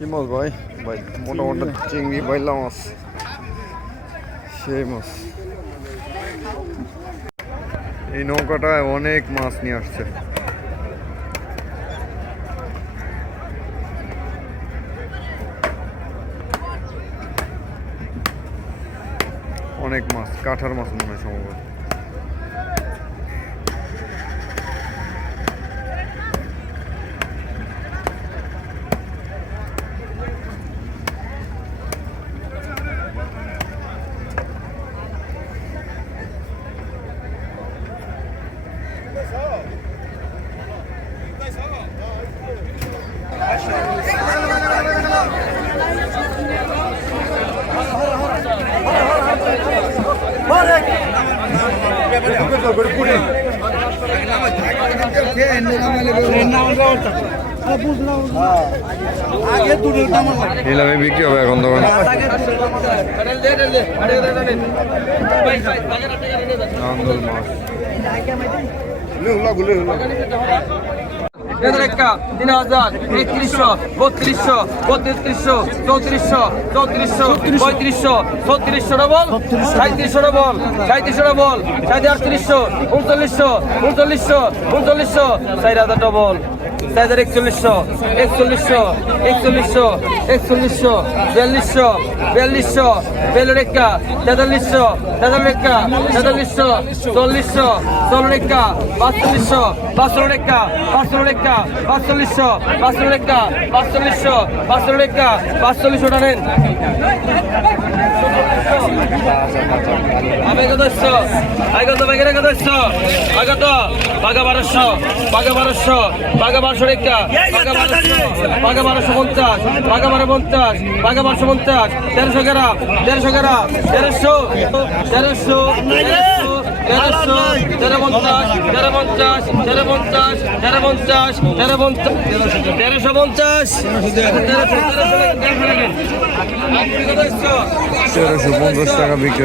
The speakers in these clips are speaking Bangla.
কি মাছ ভাই ভাই মোটা মোটা চিংড়ি বাইলা মাছ সেই মাছ। এই নৌকাটায় অনেক মাছ নিয়ে আসছে। অনেক মাছ কাঠার মাছ মনে হয় সম্ভবত। নিলামে বিক্রি হবে এখন তখন নান্দল একা তিন হাজার একত্রিশশো বত্রিশশো বত্রিশশো চৌত্রিশশো চৌত্রিশশো পঁয়ত্রিশশো ছত্রিশশো ডবল সাঁত্রিশশো ডবল সাঁত্রিশশো ডবল সাঁত্রিশ আটত্রিশশো উনচল্লিশশো উনচল্লিশশো উনচল্লিশশো চার হাজার ডবল। চার হাজার একচল্লিশশো একচল্লিশশো একচল্লিশশো একচল্লিশশো, বিয়াল্লিশশো বিয়াল্লিশশো বেলুরেকা তেতাল্লিশশো তেতাল্লিশা তেতাল্লিশশো, চল্লিশশো চল্লিশা পাঁচচল্লিশশো পাঁচচল্লিশা পাঁচচল্লিশা পাঁচচল্লিশশো পাঁচচল্লিশা পাঁচচল্লিশশো পাঁচচল্লিশা পাঁচচল্লিশশো টানেন। কতশো আগত বেগেরে কতশো আগত বাঘা বারোশো বাঘা বারোশো বাঘা বারোশো রেখা বাঘা বারোশো বাঘা বারোশো পঞ্চাশ বাঘা বারো পঞ্চাশ বাঘা বারোশো পঞ্চাশ তেরোশো গ্রাম তেরোশো গ্রাম তেরোশো তেরোশো তেরোশো তেরোশো তেরো পঞ্চাশ তেরো পঞ্চাশ তেরো পঞ্চাশ তেরো পঞ্চাশ টাকা বিক্রি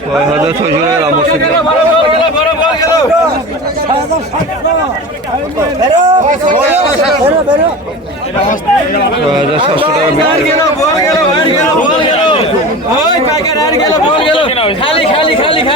ছয় হাজার ছয়শো টাকা দাম ছয় হাজার সাতশো টাকা খালি খালি খালি খালি।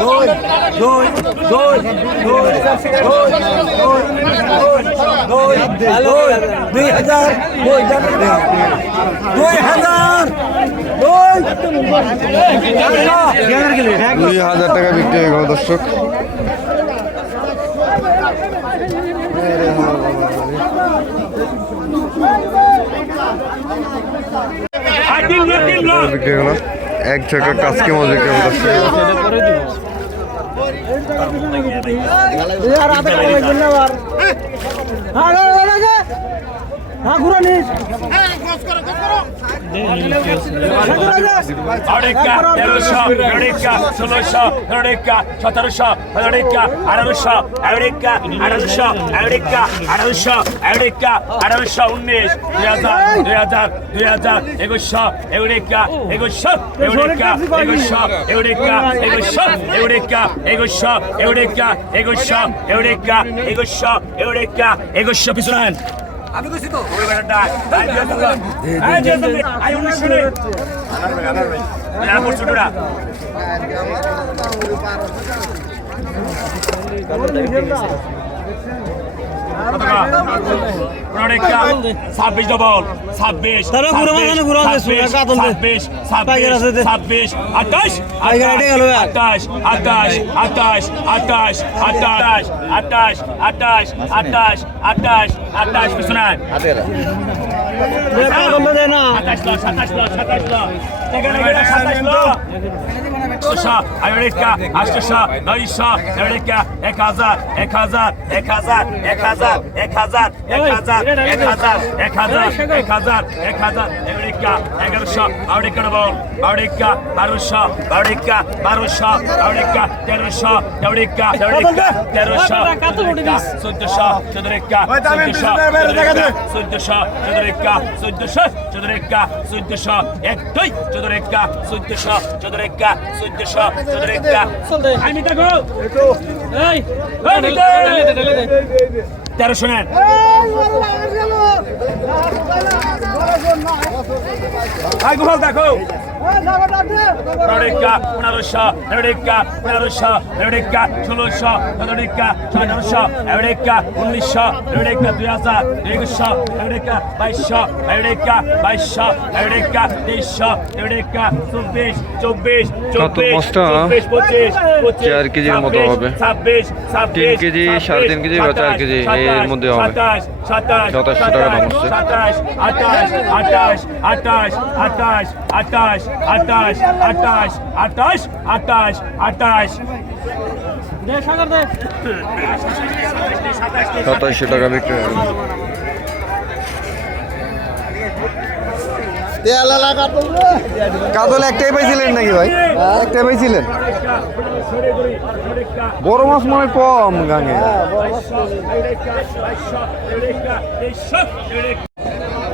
দুই দুই দুই দুই দুই দুই দুই দুই হাজার দুই দুই হাজার দুই দুই হাজার টাকা বিক্রি হয়ে গেল দর্শক বিক্রি হয়ে গেল। এক ছোট কাজকে মজুরি কেমন করছে আর আধা লাগবে না আর সতেরোশো আঠারোশো আড়েকা আঠারোশো আড়েকা আঠারোশো আড়েকা আঠারোশো উনিশ দুই হাজার দুই হাজার দুই হাজার একুশশো এউরেকা একুশশো এউরেকা একুশশো এউরেকা একুশশো এউরেকা একুশশো এউরেকা একুশশো এউরেকা একুশশো এউরেকা একুশশো পিছনে আমি কইছি তো। ওই বেটা ডাক। আই বিয়া করলাম আই যে তুমি আই অন্য শুনে। আনার ভাই আনার ভাই না পড়ছ টুরা আমার পার ছাব্বিশ দে। ছাব্বিশ দে। ছাব্বিশ আঠাশ। আঠাশ আঠাশ আঠাশ আঠাশ আঠাশ আঠাশ আঠাশ আঠাশ আঠাশ আঠাশ পিছনে সাতাশ লো সাতাশ লো সাতাশ লো আটশোশো আমেরিকা আটশোশো নয়শো আমেরিকা এক হাজার এক হাজার এক হাজার এক হাজার এক হাজার এক হাজার এক হাজার এক হাজার এক হাজার এক হাজার আমেরিকা এগারোশো আমেরিকা বল আমেরিকা বারোশো আমেরিকা বারোশো আমেরিকা তেরোশো আমেরিকা আমেরিকা তেরোশো চোদ্দশো চোদ্দরেকা চোদ্দশো চোদ্দশো চোদ্দরেকা চোদ্দশো চোদ্দরেকা চোদ্দশো এক দুই চোদ্দরেকা চোদ্দশো চোদ্দরেকা চোদ্দশো চোদ্দরেকা আমি দেখো। তেরোশো নেন। আই গোপাল দেখো নড়িকা পনেরোশো নড়িকা পনেরোশো নড়িকা ষোলোশো নড়িকা সতেরোশো নড়িকা উনিশশো নড়িকা দুই হাজার একুশশো নড়িকা বাইশশো নড়িকা বাইশশো নড়িকা তেইশশো নড়িকা চব্বিশ চব্বিশ চব্বিশ? চব্বিশ পঁচিশ চার কেজির মতো ছাব্বিশ, হবে। ছাব্বিশ ছাব্বিশ কেজি, সাড়ে তিন কেজি বা চার সাতাশ, কেজি, এর সাতাশ, মধ্যে হবে। সাতাশ সাতাশ সাতাশশো টাকা দাম হচ্ছে। আঠাশ আঠাশ আঠাশ আঠাশ আঠাশ আঠাশ আঠাশ আঠাশ আঠাশ আঠাশ। সাতাশশো টাকা বিক্রি হয়ে। কাতল একটাই পাইছিলেন নাকি ভাই? একটাই পাইছিলেন? বড় মাছ মনে কম গাঙে।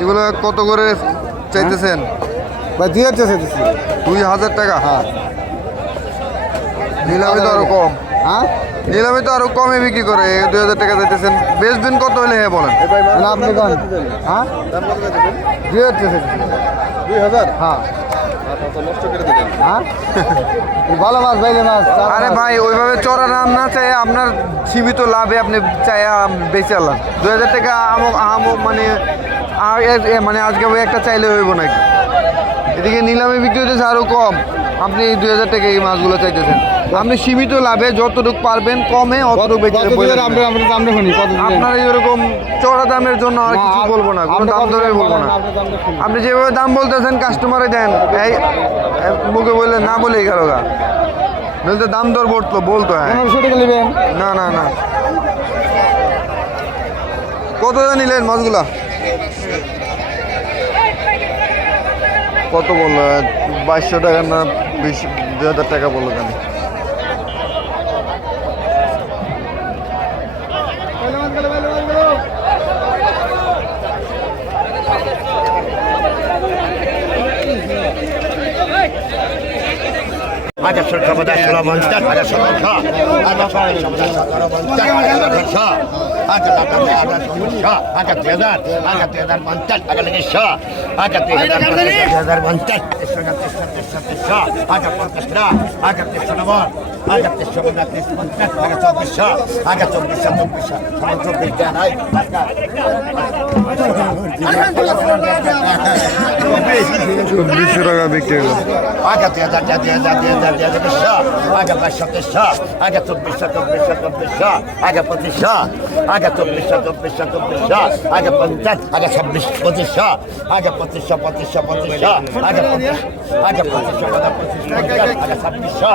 এগুলো কত করে চাইতেছেন? ভাই দুই হাজার চাইতেছি। দুই হাজার টাকা? হ্যাঁ। নিলামে তো আরও কম। হ্যাঁ? নিলামে তো আরও কমে বিক্রি করে দুই হাজার টাকা চাইতেছেন। বেচবেন কত হলে হ্যাঁ বলেন? মানে আপনি কোন হ্যাঁ? দুই হাজার চাইতেছি। দুই হাজার? হ্যাঁ। হ্যাঁ? ভালো মাছ মাছ আরে ভাই ওইভাবে চড়া দাম না চাই আপনার সীমিত লাভে আপনি চাই বেঁচে আনলাম দুই হাজার টাকা আমক মানে মানে আজকে ওই একটা চাইলে হইব নাকি এদিকে নিলামে বিক্রি হতেছে আরও কম। আপনি দুই হাজার টাকা এই মাছগুলো চাইতেছেন। আপনি সীমিত লাভে যতটুকু পারবেন কমে আপনার এরকম চড়া দামের জন্য আর কিছু বলব না কোনো দাম দরে বলব না। আপনি যেভাবে দাম বলতেছেন কাস্টমারে দেন। এই মুখে বললে না বলে গেল গা। নইলে দাম দর বলতো বলতো হ্যাঁ। না না না। কত নিলেন মাছগুলা? কত বলল? বাইশশো টাকা না বিশ দু হাজার টাকা বলল কেন? আগে হাজার ষোলো পঞ্চাশ ষোলো পঞ্চাশ হাজার ষোলো ছ হাজার ষোলো পঞ্চাশ সতেরো পঞ্চাশ হাজার ছ হাজার টাকা হাজার ষোলো ছ হাজার দুই হাজার হাজার দুই হাজার পঞ্চাশ হাজার ছ হাজার দুই হাজার হাজার পঞ্চাশ তেইশশো আগে তেইশশো তেইশশো তেইশশো আগে পঞ্চাশটা আগে তেইশশো নম্বর আগে তেইশশো আগে তেইশ পঞ্চাশ আগে চব্বিশশো আগে চব্বিশশো চব্বিশশো সমান চব্বিশ দেয় নাই চব্বিশশো টাকা বিক্রি হলো আগে দুই হাজার দুই হাজার দুই হাজার দুই হাজার বিশশো আগে বাইশশো তেইশশো আগে চব্বিশশো চব্বিশশো চব্বিশশো আগে পঁচিশশো আগে চব্বিশশো চব্বিশশো চব্বিশশো আগে পঞ্চাশ আগে ছাব্বিশ পঁচিশশো হাজার পঁচিশশো হাজার পঁচিশশো হাজার ছাব্বিশশো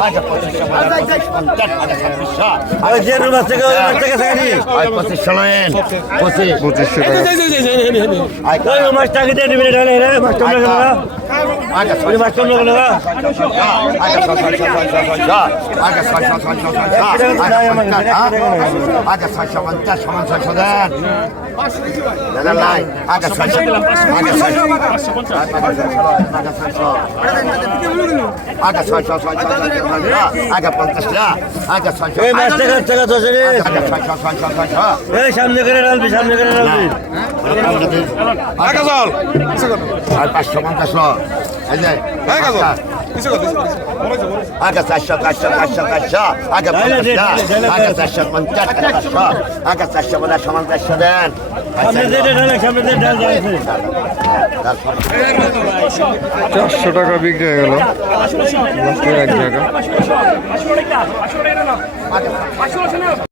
হাজার পঁচিশশো হাজার পঁচিশশো পঞ্চাশ হাজার ছাব্বিশশো হাজার যে রুম আছে পঁচিশশো নয়েন পঁচিশ পঁচিশশো আয় মাস টাকা দিয়ে নেবেন আচ্ছা ছয় মাস চলল বলে আচ্ছা ছয়শো পঞ্চাশ সমান ছয়শো দেন দাদা নাই আচ্ছা ছয়শো আচ্ছা ছয়শো আচ্ছা পাঁচশো পঞ্চাশ আগে চারশো চারশো চারশো চারশো আগে পঞ্চাশ আগে চারশো পঞ্চাশ আগে চারশো আগে চারশো পঞ্চাশ সমান চারশো দেন সামনে দিয়ে ডাল যাচ্ছে চারশো টাকা বিক্রি হয়ে গেল এক জায়গা